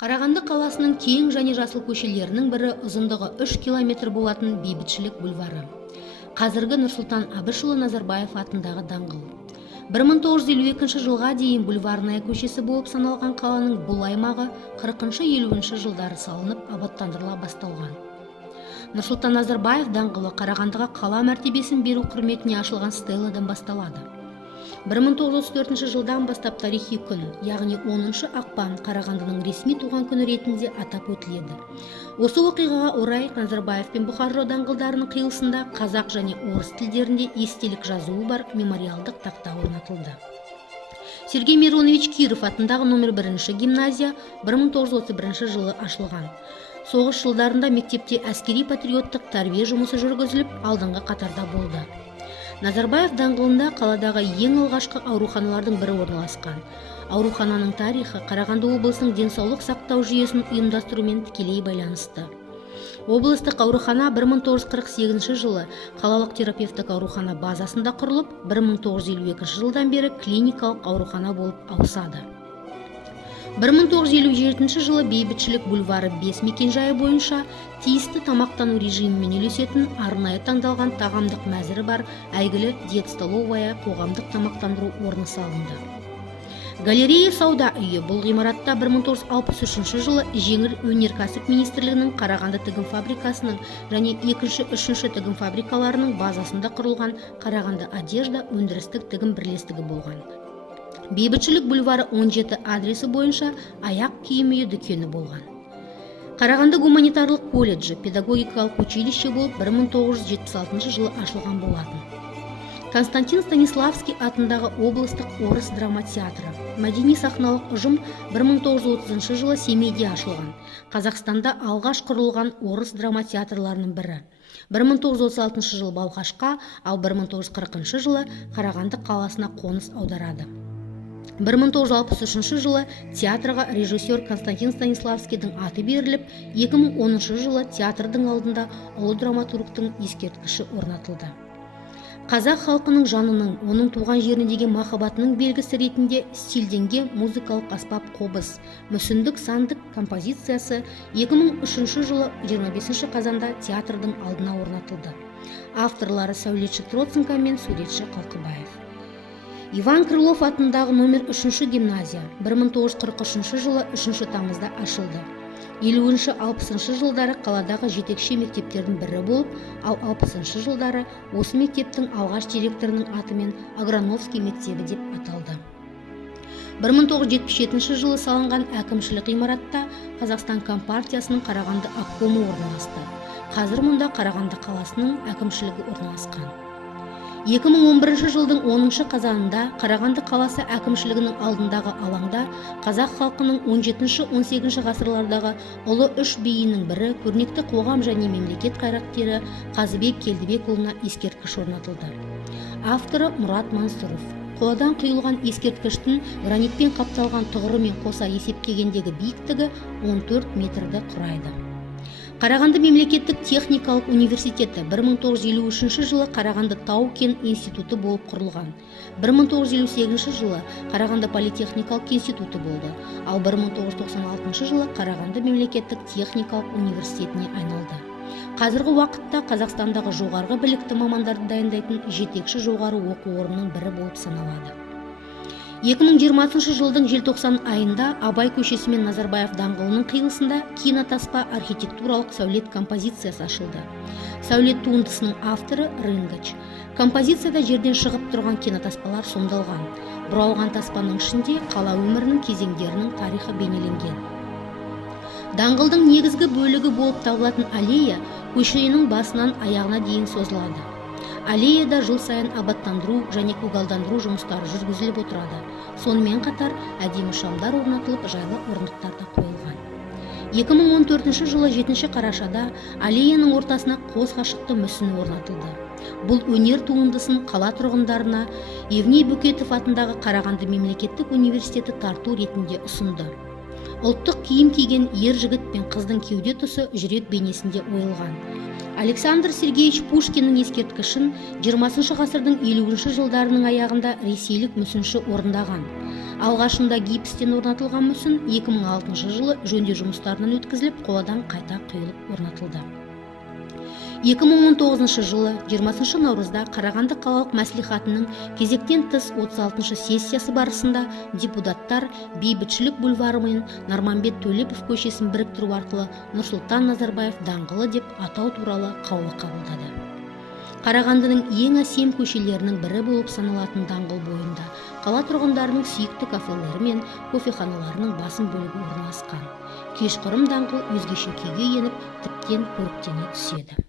Қарағанды қаласының кең және жасыл көшелерінің бірі ұзындығы 3 км болатын Бейбітшілік бульвары. Қазіргі Нұрсұлтан Әбішұлы Назарбаев атындағы даңғыл. 1952 жылға дейін Бульварная көшесі болып саналған қаланың бұл аймағы 40-50 жылдары салынып, абаттандырыла басталған. Нұрсұлтан Назарбаев даңғылы Қарағандыға қала мәртебесін беру құрметіне ашылған стелладан басталады. 1934 жылдан бастап тарихи күн, яғни 10 ақпан Қарағандының ресми туған күні ретінде атап өтіледі. Осы оқиғаға орай Назарбаев пен Бұхар даңғылдарының қиылысында қазақ және орыс тілдерінде естелік жазуы бар мемориалдық тақта орнатылды. Сергей Миронович Киров атындағы номер 1 гимназия 1931 жылы ашылған. Соғыс жылдарында мектепте әскери патриоттық тәрбие жұмысы жүргізіліп, алдыңғы қатарда болды. Назарбаев даңғылында қаладағы ең алғашқы ауруханалардың бірі орналасқан. Аурухананың тарихы Қарағанды облысының денсаулық сақтау жүйесін ұйымдастырумен тікелей байланысты. Облыстық аурухана 1948 жылы қалалық терапевтік аурухана базасында құрылып, 1952 жылдан бері клиникалық аурухана болып ауысады. 1957 жылы Бейбітшілік бульвары 5 мекенжайы бойынша тиісті тамақтану режимімен үйлесетін арнайы таңдалған тағамдық мәзірі бар әйгілі Дед-столовая қоғамдық тамақтандыру орны салынды. Галерея сауда үйі бұл ғимаратта 1963 жылы жеңіл өнеркәсіп министрлігінің Қарағанды тігін фабрикасының және 2-3 тігін фабрикаларының базасында құрылған Қарағанды одежда өндірістік тігін бірлестігі болған. Бейбітшілік бульвары 17 адресі бойынша аяқ киім үйі дүкені болған. Қарағанды гуманитарлық колледжі педагогикалық училище болып 1976 жылы ашылған болатын. Константин Станиславский атындағы облыстық орыс драма театры, мәдени сахналық ұжым 1930 жылы Семейде ашылған. Қазақстанда алғаш құрылған орыс драма театрларының бірі. 1936 жылы Балқашқа, ал 1940 жылы Қарағанды қаласына қоныс аударады. 1963 жылы театрға режиссер Константин Станиславскийдің аты беріліп, 2010 жылы театрдың алдында ұлы драматургтың ескерткіші орнатылды. Қазақ халқының жанының, оның туған жеріне деген махаббатының белгісі ретінде стильденген музыкалық аспап қобыз, мүсіндік сандық композициясы 2003 жылы 25 қазанда театрдың алдына орнатылды. Авторлары сәулетші Троценко мен суретші Қалқыбаев. Иван Крылов атындағы номер 3 гимназия 1943 жылы 3 тамызда ашылды. 50-60 жылдары қаладағы жетекші мектептердің бірі болып, ал 60 жылдары осы мектептің алғаш директорының атымен Аграновский мектебі деп аталды. 1977 жылы салынған әкімшілік ғимаратта Қазақстан Компартиясының Қарағанды обкомы орналасты. Қазір мұнда Қарағанды қаласының әкімшілігі орналасқан. 2011 жылдың 10 қазанында Қарағанды қаласы әкімшілігінің алдындағы алаңда қазақ халқының 17-18 ғасырлардағы ұлы үш биінің бірі, көрнекті қоғам және мемлекет қайраткері Қазыбек Келдібекұлына ескерткіш орнатылды. Авторы Мұрат Мансұров. Қоладан құйылған ескерткіштің гранитпен қапталған тұғырымен қоса есептегендегі биіктігі 14 метрді құрайды. Қарағанды мемлекеттік техникалық университеті 1953 жылы Қарағанды Тау-кен институты болып құрылған. 1958 жылы Қарағанды политехникалық институты болды, ал 1996 жылы Қарағанды мемлекеттік техникалық университетіне айналды. Қазіргі уақытта Қазақстандағы жоғарғы білікті мамандарды дайындайтын жетекші жоғары оқу орнының бірі болып саналады. 2020 жылдың желтоқсан айында Абай көшесі мен Назарбаев даңғылының қиылысында кинотаспа архитектуралық сәулет композициясы ашылды. Сәулет туындысының авторы Рынгач. Композицияда жерден шығып тұрған кинотаспалар сомдалған. Бұралған таспаның ішінде қала өмірінің кезеңдерінің тарихы бейнеленген. Даңғылдың негізгі бөлігі болып табылатын аллея көшенің басынан аяғына дейін созылады. Аллеяда жыл сайын абаттандыру және көгалдандыру жұмыстары жүргізіліп отырады. Сонымен қатар әдемі шамдар орнатылып, жайлы орындықтар да қойылған. 2014 жылы 7 қарашада аллеяның ортасына қос ғашықты мүсіні орнатылды. Бұл өнер туындысын қала тұрғындарына Евней Бөкетов атындағы Қарағанды мемлекеттік университеті тарту ретінде ұсынды. Ұлттық киім киген ер жігіт пен қыздың кеуде тұсы жүрек бейнесінде ойылған. Александр Сергеевич Пушкиннің ескерткішін 20 ғасырдың 50 жылдарының аяғында ресейлік мүсінші орындаған. Алғашында гипстен орнатылған мүсін 2006 жылы жөндеу жұмыстарынан өткізіліп, қоладан қайта құйылып орнатылды. 2019 жылы 20 наурызда Қарағанды қалалық мәслихатының кезектен тыс 36 сессиясы барысында депутаттар Бейбітшілік бульвары мен Нарманбет Төлепов көшесін біріктіру арқылы Нұрсұлтан Назарбаев даңғылы деп атау туралы қаулы қабылдады. Қарағандының ең әсем көшелерінің бірі болып саналатын даңғыл бойында қала тұрғындарының сүйікті кафелері мен кофеханаларының басым бөлігі орналасқан. Кешқұрым даңғыл өзгеше күйге еніп, тіптен көріктене түседі.